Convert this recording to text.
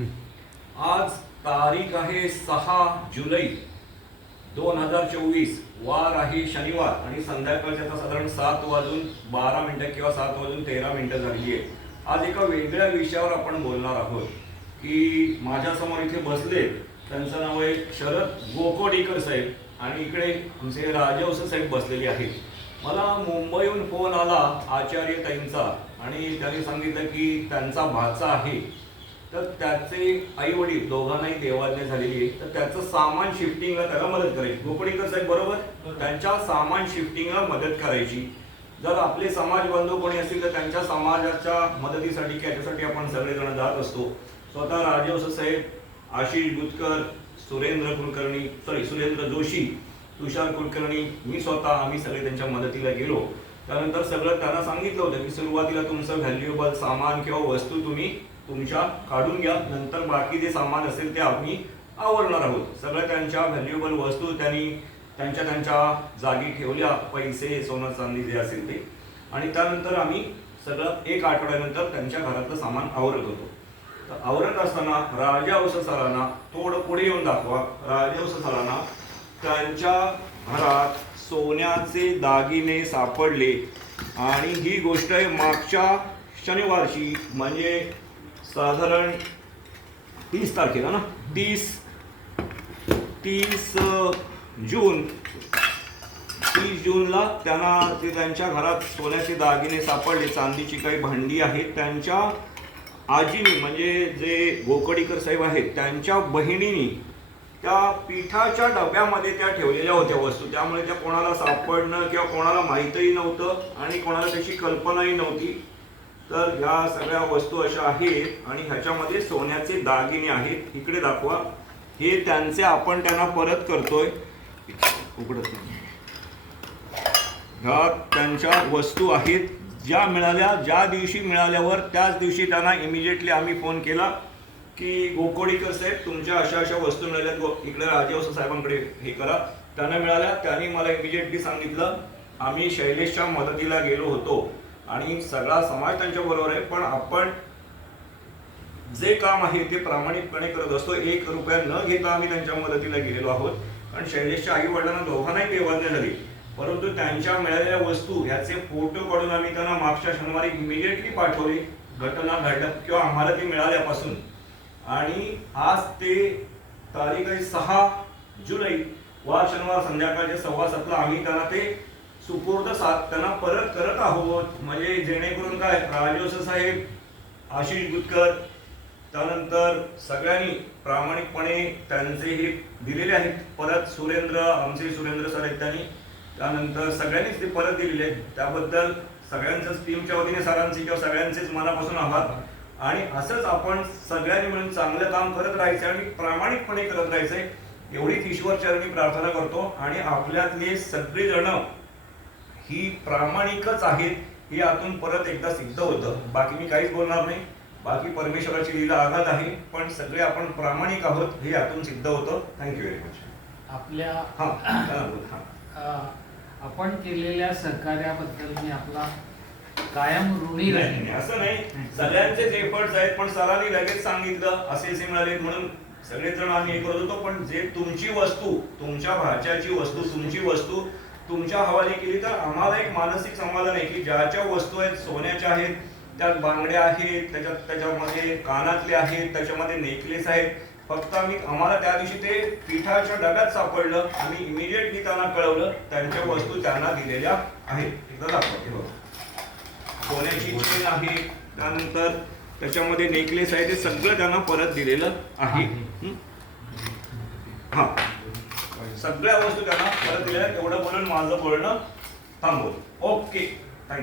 आज तारीख आहे 6 जुलै 2024, वार आहे शनिवार आणि संध्याकाळचे आता साधारण 7:12 किंवा 7:13 झालेली आहे. आज एका वेगळ्या विषयावर आपण बोलणार आहोत की माझ्यासमोर इथे बसले, त्यांचं नाव आहे शरद गोकोडीकर साहेब आणि इकडे आमचे राजहंस साहेब बसलेले आहेत. मला मुंबईहून फोन आला आचार्य ताईंचा आणि त्यांनी सांगितलं की त्यांचा भाचा आहे, तर त्याचे आई वडील दोघांनाही देवाज्ञा झालेली आहे, तर त्याचं सामान शिफ्टिंगला त्याला मदत करायची. गोकोडीकर साहेब बरोबर, त्यांच्या सामान शिफ्टिंगला मदत करायची. जर आपले समाज बांधव कोणी असतील तर त्यांच्या समाजाच्या मदतीसाठी याच्यासाठी आपण सगळेजण जात असतो. स्वतः राजहंस साहेब, आशिष बुचकर, सुरेंद्र जोशी, तुषार कुलकर्णी, मी स्वतः, आम्ही सगळे त्यांच्या मदतीला गेलो. त्यानंतर सगळं त्यांना सांगितलं होतं की सुरुवातीला तुमचं व्हॅल्युएबल सामान किंवा वस्तू तुम्ही तुमच्या काढून घ्या, नंतर बाकी जे सामान असेल ते आम्ही आवरणार आहोत. सगळ्या त्यांच्या व्हॅल्युएबल वस्तू त्यांनी त्यांच्या जागी ठेवल्या, पैसे, सोनं चांदी जे असेल ते, आणि त्यानंतर आम्ही सगळं एक आठवड्यानंतर त्यांच्या घरातलं सामान आवरत होतो. तर आवरत असताना राजहंस सरांना थोडं पुढे येऊन दाखवा. राजहंस सरांना त्यांच्या घरात सोन्याचे दागिने सापडले आणि ही गोष्ट आहे मागच्या शनिवारची, म्हणजे साधारण 30 तारखेला ना, 30 जूनला त्यांना ते त्यांच्या घरात सोन्याचे दागिने सापडले, चांदीची काही भांडी आहेत. त्यांच्या आजीनी म्हणजे जे गोकोडीकर साहेब आहेत त्यांच्या बहिणीनी त्या पिठाच्या डब्यामध्ये त्या ठेवलेल्या होत्या वस्तू, त्यामुळे त्या कोणाला सापडणं किंवा कोणाला माहीतही नव्हतं आणि कोणाला त्याची कल्पनाही नव्हती. तर ह्या सगळ्या वस्तू अशा आहेत आणि ह्याच्यामध्ये सोन्याचे दागिने आहेत. इकडे दाखवा, हे त्यांचे आपण त्यांना परत करतोय. उघडत नाही. ह्या त्यांच्या वस्तू आहेत ज्या मिळाल्या, ज्या दिवशी मिळाल्यावर त्याच दिवशी त्यांना इमिजिएटली आम्ही फोन केला की गोकोडीकर साहेब तुमच्या अशा अशा वस्तू मिळाल्यात, इकडे राजहंस साहेबांकडे हे करा. त्यांना मिळाल्या, त्यांनी मला इमिजिएटली सांगितलं. आम्ही शैलेशच्या मदतीला गेलो होतो आणि सगळा समाज त्यांच्या बरोबर आहे, पण आपण जे काम आहे ते प्रामाणिकपणे करत असतो. 1 रुपया न घेता आम्ही त्यांच्या मदतीला गेलेलो आहोत. कारण शैलेशच्या आई वडिलांना दोघांनाही देवाज्ञा झाली, परंतु त्यांच्या मिळालेल्या वस्तू ह्याचे फोटो काढून आम्ही त्यांना मागच्या शनिवारी इमिजिएटली पाठवले, घटना घडल्या किंवा आम्हाला ती मिळाल्यापासून. आणि आज ते तारीख आहे 6 जुलै, वार शनिवार, संध्याकाळचे 7:15 आम्ही त्यांना ते सुपूर्द त्यांना परत करत आहोत. म्हणजे जेणेकरून काय, राजहंस साहेब, आशिष बुचकर, त्यानंतर सगळ्यांनी प्रामाणिकपणे त्यांचे हे दिलेले आहेत परत. आमचे सुरेंद्र सर आहेत त्यांनी, त्यानंतर सगळ्यांनीच ते परत दिलेले आहेत. त्याबद्दल सगळ्यांचंच टीमच्या वतीने सरांचे किंवा सगळ्यांचेच मनापासून आभार. आणि असंच आपण सगळ्यांनी मिळून चांगलं काम करत राहायचं आणि प्रामाणिकपणे करत राहायचंय, एवढीच ईश्वर चरणी प्रार्थना करतो. आणि आपल्यातले सगळेजण ही प्रामाणिकच आहेत हे आतून परत एकदा सिद्ध होतं. बाकी मी काहीच बोलणार नाही, बाकी परमेश्वराची लीला आघात आहे, पण सगळे आपण प्रामाणिक आहोत हे यातून सिद्ध होतं. Thank you very much. आपण केलेल्या सहकार्याबद्दल मी आपला कायम ऋणी नाही. असं नाही, सगळ्यांचेच एफर्ट्स आहेत, पण सरांनी लगेच सांगितलं असे मिळाले म्हणून सगळेच जण आम्ही हे करत होतो. पण जे तुमची वस्तू, तुमच्या भाच्याची वस्तू, तुमची वस्तू तुमच्या हवाली केली तर आम्हाला एक मानसिक समाधान आहे की ज्याच्या वस्तू आहेत सोन्याच्या आहेत, त्यात बांगड्या आहेत, त्याच्यामध्ये कानातले आहेत, त्याच्यामध्ये नेकलेस आहेत. फक्त आम्हाला त्या दिवशी ते पिठाच्या डब्यात सापडलं, आम्ही इमिजिएटली त्यांना कळवलं, त्यांच्या वस्तू त्यांना दिलेल्या आहेत. एकदा दाखवते बघा, सोन्याची चेन आहे, त्यानंतर त्याच्यामध्ये नेकलेस आहे, ते सगळं त्यांना परत दिलेलं आहे. हा, सगळ्या वस्तू त्यांना परत दिलेल्या. एवढं बोलून माझं बोलणं थांबवलं. ओके.